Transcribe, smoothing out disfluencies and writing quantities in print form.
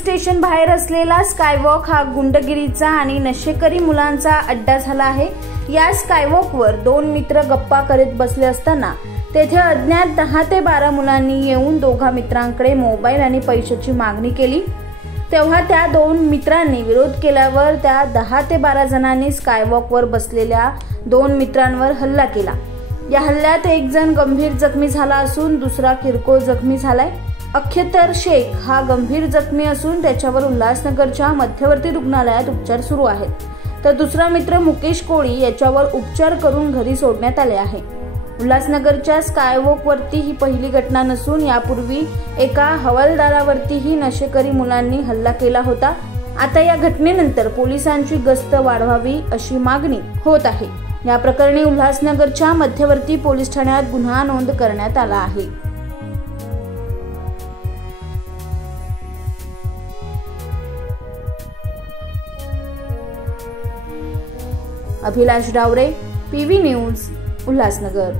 Station बाहेर असलेला skywalk हा गुंडगिरीचा आणि नशेकरी मुलांचा अड्डा झाला आहे। या स्कायवॉकवर दोन मित्र गप्पा करत बसले असताना तेथे अज्ञात 10 ते 12 मुलांनी येऊन दोघा मित्रांकडे मोबाईल आणि पैशाची मागणी केली। तेव्हा त्या दोन मित्रांनी विरोध केल्यावर त्या 10 ते 12 जणांनी स्कायवॉकवर बसलेल्या दोन मित्रांवर हल्ला केला। या हल्ल्यात एक जण गंभीर जखमी झाला असून दुसरा किरकोळ जखमी झालाय। अख्तर शेख हा गंभीर जखमी असून त्याच्यावर उल्हासनगरच्या मध्यवर्ती रुग्णालयात उपचार सुरू आहेत, तर दुसरा मित्र मुकेश कोळी याच्यावर उपचार करून घरी सोडण्यात आले आहे। उल्हासनगरच्या स्कायवॉकवरती ही पहिली घटना नसून यापूर्वी एका हवालदारावरतीही नशेकरी मुलांनी हल्ला केला होता। आता या घटनेनंतर पोलिसांची गस्त वाढवावी अशी मागणी होत आहे। या प्रकरणी उल्हासनगरच्या मध्यवर्ती पोलीस ठाण्यात गुन्हा नोंद करण्यात आला आहे। अभिलाष डावरे, PV न्यूज, उल्हासनगर।